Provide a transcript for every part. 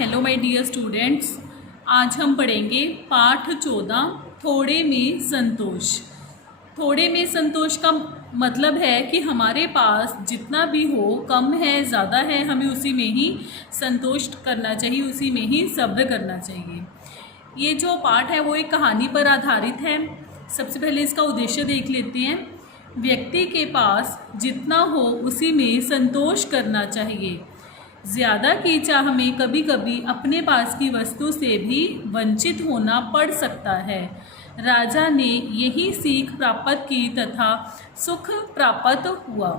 Hello my dear students. आज हम पढ़ेंगे पाठ 14 थोड़े में संतोष। थोड़े में संतोष का मतलब है कि हमारे पास जितना भी हो, कम है ज़्यादा है, हमें उसी में ही संतोष करना चाहिए, उसी में ही सब्र करना चाहिए। ये जो पाठ है वो एक कहानी पर आधारित है। सबसे पहले इसका उद्देश्य देख लेते हैं। व्यक्ति के पास जितना हो उसी में संतोष करना चाहिए। ज़्यादा की चाह में कभी कभी अपने पास की वस्तु से भी वंचित होना पड़ सकता है। राजा ने यही सीख प्राप्त की तथा सुख प्राप्त हुआ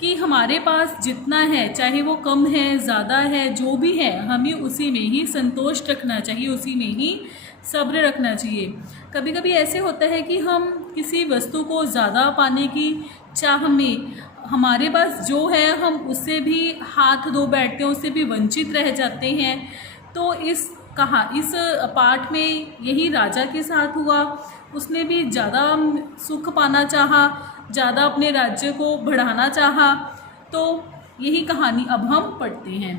कि हमारे पास जितना है, चाहे वो कम है ज़्यादा है, जो भी है, हमें उसी में ही संतोष रखना चाहिए, उसी में ही सब्र रखना चाहिए। कभी कभी ऐसे होता है कि हम किसी वस्तु को ज़्यादा पाने की चाह में हमारे पास जो है हम उससे भी हाथ धो बैठते हैं, उससे भी वंचित रह जाते हैं। तो इस पाठ में यही राजा के साथ हुआ। उसने भी ज़्यादा सुख पाना चाहा, ज़्यादा अपने राज्य को बढ़ाना चाहा। तो यही कहानी अब हम पढ़ते हैं।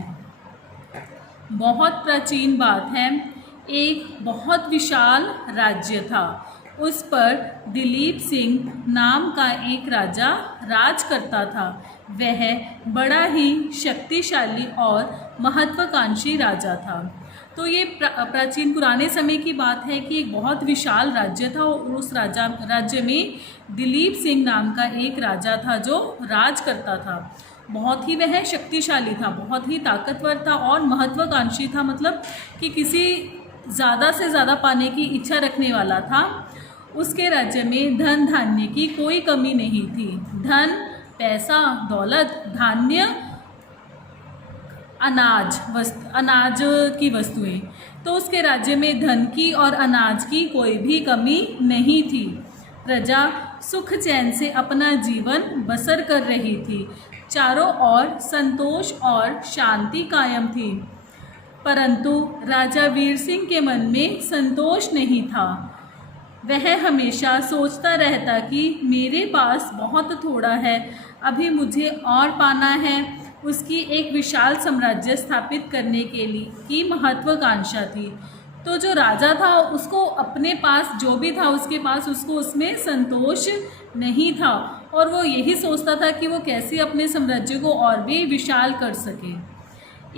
बहुत प्राचीन बात है। एक बहुत विशाल राज्य था। उस पर दिलीप सिंह नाम का एक राजा राज करता था। वह बड़ा ही शक्तिशाली और महत्वाकांक्षी राजा था। तो ये प्राचीन पुराने समय की बात है कि एक बहुत विशाल राज्य था और उस राज्य में दिलीप सिंह नाम का एक राजा था जो राज करता था। बहुत ही वह शक्तिशाली था, बहुत ही ताकतवर था और महत्वाकांक्षी था, मतलब कि किसी ज़्यादा से ज़्यादा पाने की इच्छा रखने वाला था। उसके राज्य में धन धान्य की कोई कमी नहीं थी। धन, पैसा, दौलत, धान्य, अनाज की वस्तुएं। तो उसके राज्य में धन की और अनाज की कोई भी कमी नहीं थी। प्रजा सुख चैन से अपना जीवन बसर कर रही थी। चारों ओर संतोष और शांति कायम थी। परंतु राजा वीर सिंह के मन में संतोष नहीं था। वह हमेशा सोचता रहता कि मेरे पास बहुत थोड़ा है, अभी मुझे और पाना है। उसकी एक विशाल साम्राज्य स्थापित करने के लिए की महत्वाकांक्षा थी। तो जो राजा था उसको अपने पास जो भी था उसके पास, उसको उसमें संतोष नहीं था और वो यही सोचता था कि वो कैसे अपने साम्राज्य को और भी विशाल कर सके।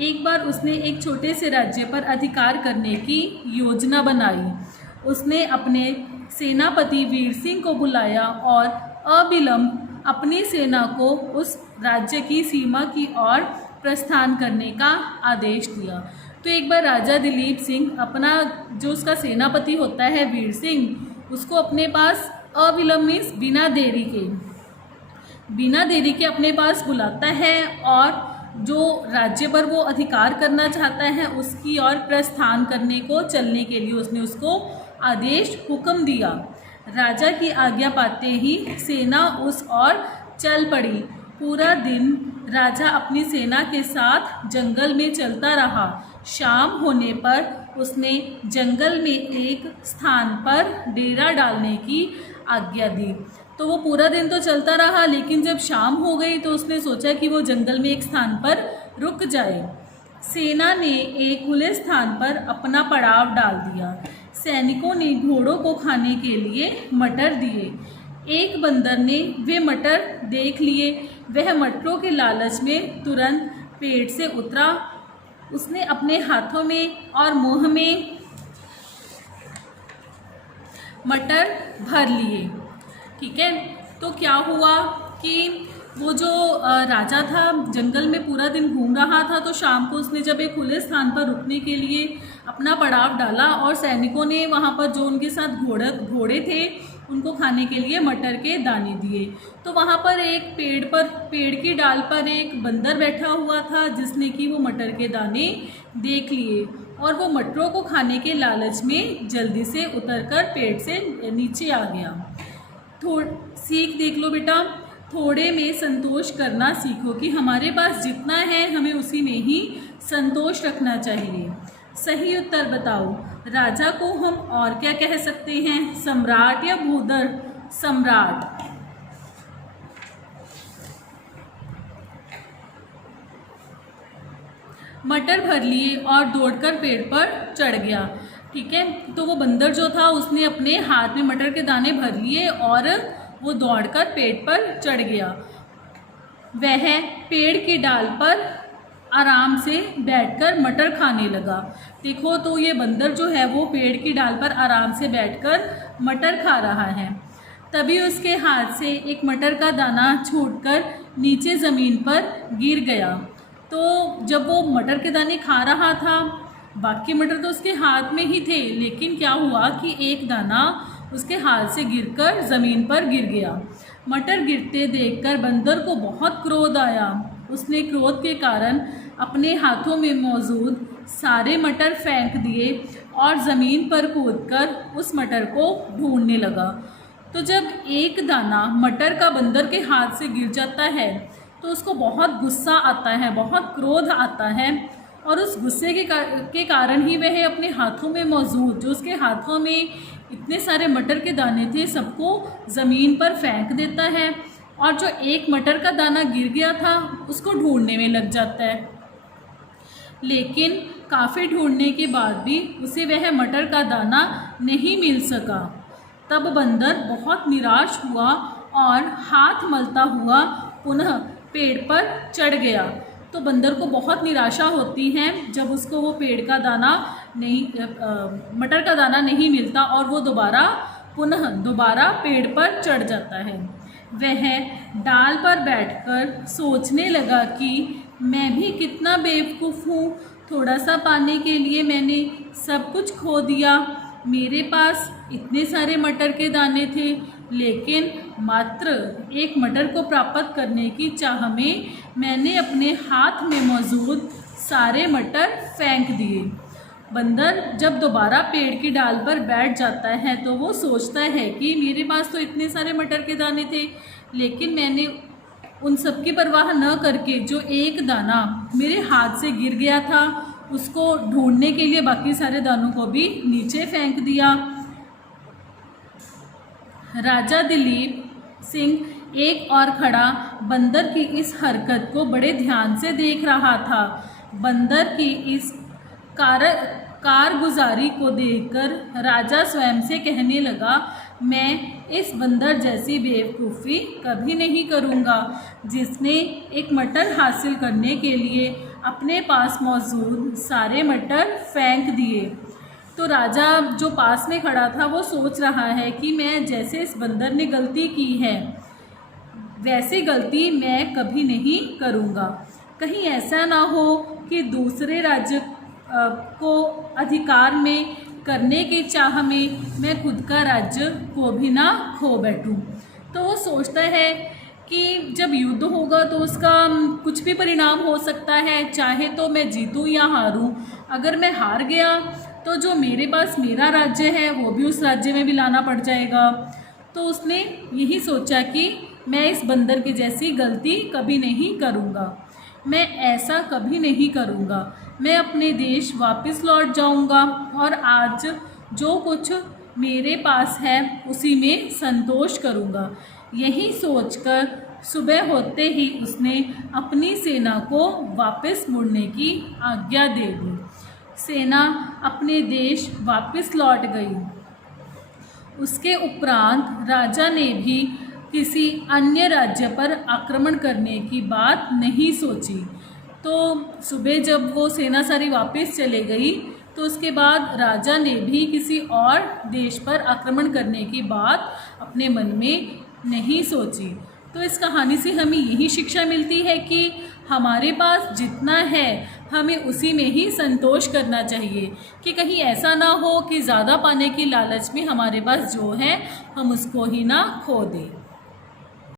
एक बार उसने एक छोटे से राज्य पर अधिकार करने की योजना बनाई। उसने अपने सेनापति वीर सिंह को बुलाया और अविलंब अपनी सेना को उस राज्य की सीमा की ओर प्रस्थान करने का आदेश दिया। तो एक बार राजा दिलीप सिंह अपना जो उसका सेनापति होता है वीर सिंह, उसको अपने पास अविलंब बिना देरी के अपने पास बुलाता है और जो राज्य पर वो अधिकार करना चाहता है उसकी ओर प्रस्थान करने को चलने के लिए उसने उसको हुक्म दिया। राजा की आज्ञा पाते ही सेना उस ओर चल पड़ी। पूरा दिन राजा अपनी सेना के साथ जंगल में चलता रहा। शाम होने पर उसने जंगल में एक स्थान पर डेरा डालने की आज्ञा दी। तो वो पूरा दिन तो चलता रहा, लेकिन जब शाम हो गई तो उसने सोचा कि वो जंगल में एक स्थान पर रुक जाए। सेना ने एक खुले स्थान पर अपना पड़ाव डाल दिया। सैनिकों ने घोड़ों को खाने के लिए मटर दिए। एक बंदर ने वे मटर देख लिए। वह मटरों के लालच में तुरंत पेड़ से उतरा। उसने अपने हाथों में और मुंह में मटर भर लिए। ठीक है, तो क्या हुआ कि वो जो राजा था जंगल में पूरा दिन घूम रहा था, तो शाम को उसने जब एक खुले स्थान पर रुकने के लिए अपना पड़ाव डाला और सैनिकों ने वहाँ पर जो उनके साथ घोड़े थे उनको खाने के लिए मटर के दाने दिए। तो वहाँ पर एक पेड़ की डाल पर एक बंदर बैठा हुआ था जिसने कि वो मटर के दाने देख लिए और वो मटरों को खाने के लालच में जल्दी से उतरकर पेड़ से नीचे आ गया। सीख देख लो बेटा, थोड़े में संतोष करना सीखो कि हमारे पास जितना है हमें उसी में ही संतोष रखना चाहिए। सही उत्तर बताओ। राजा को हम और क्या कह सकते हैं, सम्राट या भूधर? सम्राट। मटर भर लिए और दौड़कर पेड़ पर चढ़ गया। ठीक है, तो वो बंदर जो था उसने अपने हाथ में मटर के दाने भर लिए और वो दौड़कर पेड़ पर चढ़ गया। वह पेड़ की डाल पर आराम से बैठकर मटर खाने लगा। देखो, तो ये बंदर जो है वो पेड़ की डाल पर आराम से बैठकर मटर खा रहा है। तभी उसके हाथ से एक मटर का दाना छूटकर नीचे ज़मीन पर गिर गया। तो जब वो मटर के दाने खा रहा था, बाकी मटर तो उसके हाथ में ही थे, लेकिन क्या हुआ कि एक दाना उसके हाथ से गिरकर ज़मीन पर गिर गया। मटर गिरते देखकर बंदर को बहुत क्रोध आया। उसने क्रोध के कारण अपने हाथों में मौजूद सारे मटर फेंक दिए और ज़मीन पर कूदकर उस मटर को ढूंढने लगा। तो जब एक दाना मटर का बंदर के हाथ से गिर जाता है तो उसको बहुत गुस्सा आता है, बहुत क्रोध आता है, और उस गुस्से के कारण ही वह अपने हाथों में मौजूद, जो उसके हाथों में इतने सारे मटर के दाने थे, सबको ज़मीन पर फेंक देता है और जो एक मटर का दाना गिर गया था उसको ढूंढने में लग जाता है। लेकिन काफ़ी ढूंढने के बाद भी उसे वह मटर का दाना नहीं मिल सका। तब बंदर बहुत निराश हुआ और हाथ मलता हुआ पुनः पेड़ पर चढ़ गया। तो बंदर को बहुत निराशा होती है जब उसको वो पेड़ का दाना नहीं मटर का दाना नहीं मिलता और वो दोबारा पेड़ पर चढ़ जाता है। वह डाल पर बैठकर सोचने लगा कि मैं भी कितना बेवकूफ़ हूँ, थोड़ा सा पाने के लिए मैंने सब कुछ खो दिया। मेरे पास इतने सारे मटर के दाने थे, लेकिन मात्र एक मटर को प्राप्त करने की चाह में मैंने अपने हाथ में मौजूद सारे मटर फेंक दिए। बंदर जब दोबारा पेड़ की डाल पर बैठ जाता है तो वो सोचता है कि मेरे पास तो इतने सारे मटर के दाने थे, लेकिन मैंने उन सब की परवाह न करके जो एक दाना मेरे हाथ से गिर गया था उसको ढूंढने के लिए बाकी सारे दानों को भी नीचे फेंक दिया। राजा दिलीप सिंह एक और खड़ा बंदर की इस हरकत को बड़े ध्यान से देख रहा था। बंदर की इस कारगुजारी को देखकर राजा स्वयं से कहने लगा, मैं इस बंदर जैसी बेवकूफ़ी कभी नहीं करूँगा जिसने एक मटर हासिल करने के लिए अपने पास मौजूद सारे मटर फेंक दिए। तो राजा जो पास में खड़ा था वो सोच रहा है कि मैं जैसे इस बंदर ने गलती की है वैसी गलती मैं कभी नहीं करूँगा। कहीं ऐसा ना हो कि दूसरे राज्य को अधिकार में करने के चाह में मैं खुद का राज्य को भी ना खो बैठूं। तो वो सोचता है कि जब युद्ध होगा तो उसका कुछ भी परिणाम हो सकता है, चाहे तो मैं जीतूं या हारूं। अगर मैं हार गया तो जो मेरे पास मेरा राज्य है वो भी उस राज्य में भी लाना पड़ जाएगा। तो उसने यही सोचा कि मैं इस बंदर की जैसी गलती कभी नहीं करूँगा, मैं ऐसा कभी नहीं करूँगा। मैं अपने देश वापस लौट जाऊँगा और आज जो कुछ मेरे पास है उसी में संतोष करूँगा। यही सोचकर सुबह होते ही उसने अपनी सेना को वापस मुड़ने की आज्ञा दे दी। सेना अपने देश वापस लौट गई। उसके उपरांत राजा ने भी किसी अन्य राज्य पर आक्रमण करने की बात नहीं सोची। तो सुबह जब वो सेना सारी वापस चले गई तो उसके बाद राजा ने भी किसी और देश पर आक्रमण करने की बात अपने मन में नहीं सोची। तो इस कहानी से हमें यही शिक्षा मिलती है कि हमारे पास जितना है हमें उसी में ही संतोष करना चाहिए, कि कहीं ऐसा ना हो कि ज़्यादा पाने की लालच में हमारे पास जो है हम उसको ही ना खो दें।